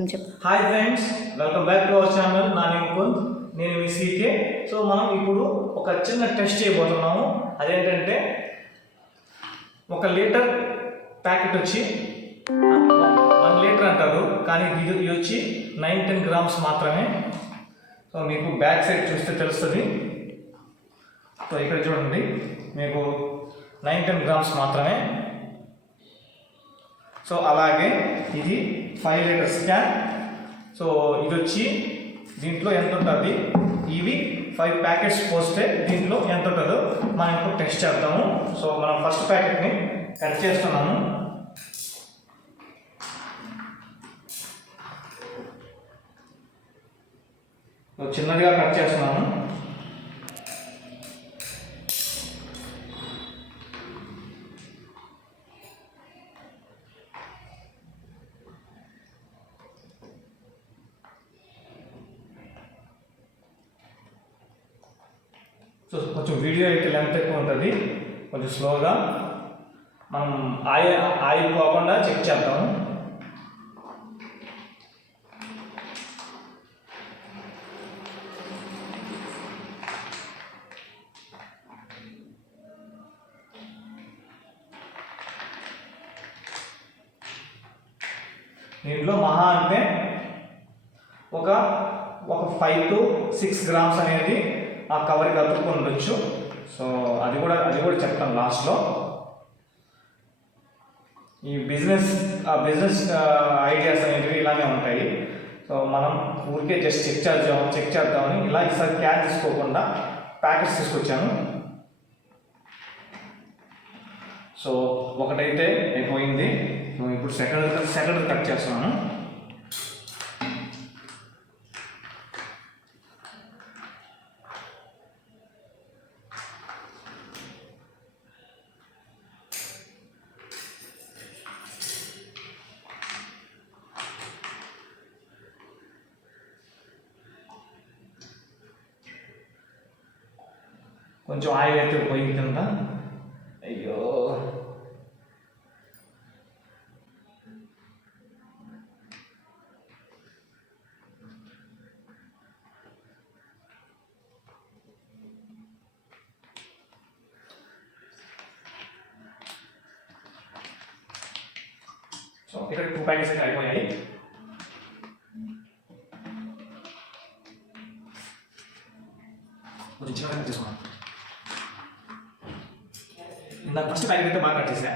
Hi friends, welcome back to our channel. నా name Kund, నేను మీ CK. So మనం ఇప్పుడు ఒక చిన్న టెస్ట్ చేయబోతున్నాము. అదేంటంటే 1 లీటర్ ప్యాకెట్ వచ్చి 1 లీటర్ అంటారు, కానీ ఇది వచ్చి 9-10 గ్రామ్స్ మాత్రమే. సో మీకు బ్యాక్ సైడ్ చూస్తే తెలుస్తుంది. సో ఇక్కడ చూడండి, మీకు 9-10 గ్రామ్స్ మాత్రమే. సో అలాగే ఇది 5 లీటర్స్ క్యాన్. సో ఇది వచ్చి దీంట్లో ఎంత ఉంటుంది, ఇవి 5 ప్యాకెట్స్ పోస్తే దీంట్లో ఎంత ఉంటుందో మనం ఇప్పుడు టెస్ట్ చేద్దాము. సో మనం ఫస్ట్ ప్యాకెట్ని కట్ చేస్తున్నాము. చిన్నదిగా కట్ చేస్తున్నాము. సో కొంచెం వీడియో అయితే లెంత్ ఎక్కువ ఉంటుంది, కొంచెం స్లోగా మనం ఆయిల్ పోకుండా చెక్ చేద్దాము. దీంట్లో మహా అంటే ఒక 5 to 6 గ్రామ్స్ అనేది ఆ కవర్కి అతుక్కొని ఉండొచ్చు. సో అది కూడా చెప్తాను లాస్ట్లో. ఈ బిజినెస్ ఐడియాస్ అనేవి ఇలానే ఉంటాయి. సో మనం ఊరికే జస్ట్ చెక్ చేద్దామని ఇలా ఈసారి క్యాన్ తీసుకోకుండా ప్యాకెట్స్ తీసుకొచ్చాను. సో ఒకటైతే అయిపోయింది. సో ఇప్పుడు సెకండ్ కట్ చేస్తున్నాను. కొంచెం ఆయిల్ అయితే పోయింది కింద. అయ్యో, సో ఇక్కడ 2 ప్యాకెట్స్ అయితే అయిపోయాయి. కొంచెం చిన్నగా కట్ చేసుకున్నాను. ఇందాక ఫస్ట్ ప్యాకెట్ అయితే బాగా కట్ చేసా.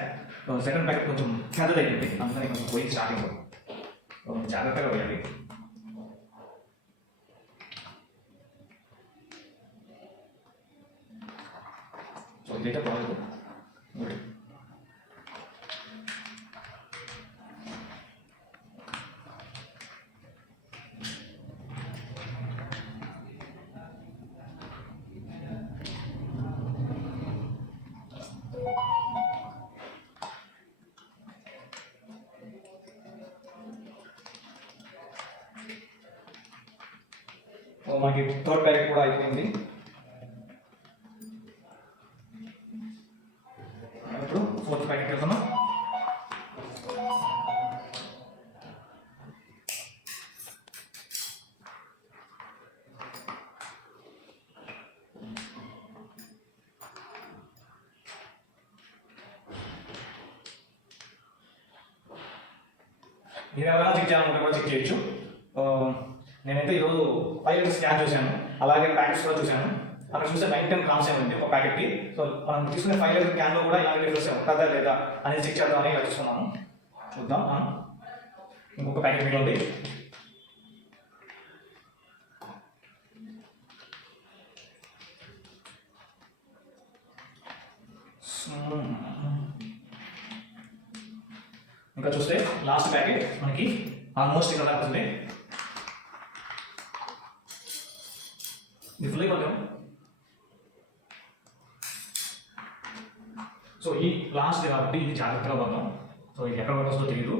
సెకండ్ ప్యాకెట్ కొంచెం పెద్దది అయిపోయింది, అందుకని కొంచెం పోయి స్టార్టింగ్ జాగ్రత్తగా పోయాలి. సో ఇదైతే బాగుంది. మనకి థర్డ్ ప్యాకెట్ కూడా అయిపోయింది. ఇప్పుడు 4th ప్యాకెట్ వెళ్తున్నాం. మీరు ఎవరైనా చెక్ చేయాలనుకుంటే కూడా చెక్ చేయొచ్చు. నేనైతే ఈరోజు 5 లీటర్స్ క్యాన్ చూశాను, అలాగే ప్యాకెట్స్ కూడా చూశాను. అక్కడ చూస్తే 9-10 గ్రామ్స్ ఉంది ఒక ప్యాకెట్కి. సో మనం తీసుకునే 5 లీటర్ క్యాన్లో కూడా ఇలాంటి డిఫరెన్స్ ఉంటుందా లేదా అనేది చెక్ చేద్దామని ఇలా చూసుకున్నాము. చూద్దాం. ఇంకొక ప్యాకెట్ మీద ఉంది. ఇంకా చూస్తే లాస్ట్ ప్యాకెట్ మనకి ఆల్మోస్ట్ ఇక్కడ దాకా వస్తుంది. ఇది ఫుల్ అయిపోతాం. సో ఈ లాస్ట్ కాబట్టి ఇది జాగ్రత్తగా పోతాం. సో ఇది ఎక్కడ వస్తుందో తెలియదు.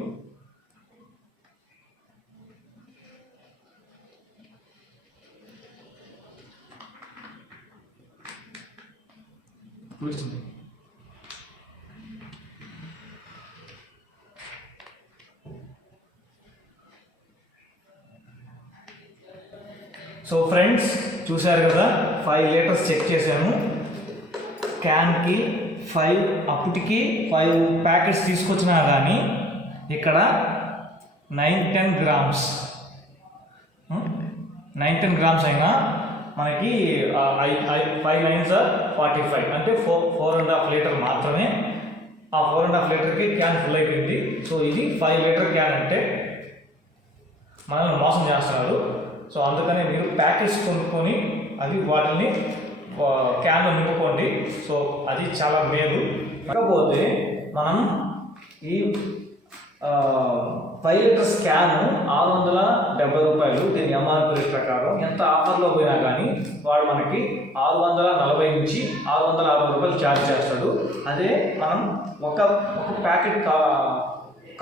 చూస్తుంది. సో ఫ్రెండ్స్ చూశారు కదా, 5 లీటర్స్ చెక్ చేశాను. క్యాన్కి 5, అప్పటికి 5 ప్యాకెట్స్ తీసుకొచ్చినా కానీ ఇక్కడ 9-10 గ్రామ్స్ 9-10 గ్రామ్స్ అయినా మనకి 5 9s 45 అంటే 4.5 లీటర్ మాత్రమే. ఆ 4.5 లీటర్కి క్యాన్ ఫుల్ అయిపోయింది. సో ఇది 5 లీటర్ క్యాన్ అంటే మనల్ని మోసం చేస్తున్నారు. సో అందుకని మీరు ప్యాకెట్స్ కొనుక్కొని అది వాటిని క్యాన్లో నింపుకోండి. సో అది చాలా మేలు. కాకపోతే మనం ఈ 5 లీటర్స్ క్యాన్ 670 రూపాయలు. దీని ఎంఆర్పీ రేట్ ప్రకారం ఎంత ఆఫర్లో పోయినా కానీ వాడు మనకి 640 నుంచి 660 రూపాయలు ఛార్జ్ చేస్తాడు. అదే మనం ఒక ప్యాకెట్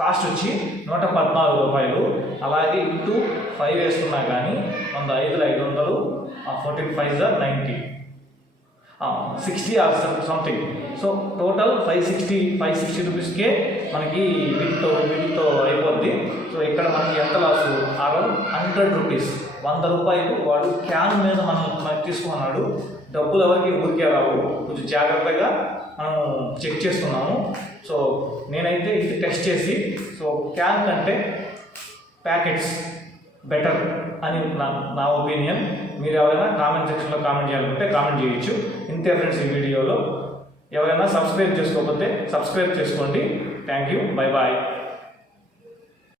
కాస్ట్ వచ్చి 114 రూపాయలు. అలాగే ఇంటూ 5 వేసుకున్నా కానీ 105 500, 14 5 90, 60 ఆర్ సంథింగ్. సో టోటల్ 560 రూపీస్కే మనకి వీటితో అయిపోద్ది. సో ఇక్కడ మనకి ఎంత లాస్? అరౌండ్ 100 రూపీస్, 100 రూపాయలు వాడు క్యాన్ మీద మనకి తీసుకున్నాడు. డబ్బులు ఎవరికి ఊరికే రావు. కొంచెం జాగ్రత్తగా మనం చెక్ చేసుకున్నాము. సో నేనైతే ఇది టెస్ట్ చేసి, సో క్యాన్ కంటే ప్యాకెట్స్ బెటర్ అని నా ఒపీనియన్. మీరు ఎవరైనా కామెంట్ సెక్షన్లో కామెంట్ చేయాలనుకుంటే కామెంట్ చేయొచ్చు. ఇంతే ఫ్రెండ్స్ ఈ వీడియోలో. ఎవరైనా సబ్స్క్రైబ్ చేసుకోకపోతే సబ్స్క్రైబ్ చేసుకోండి. Thank you, bye bye.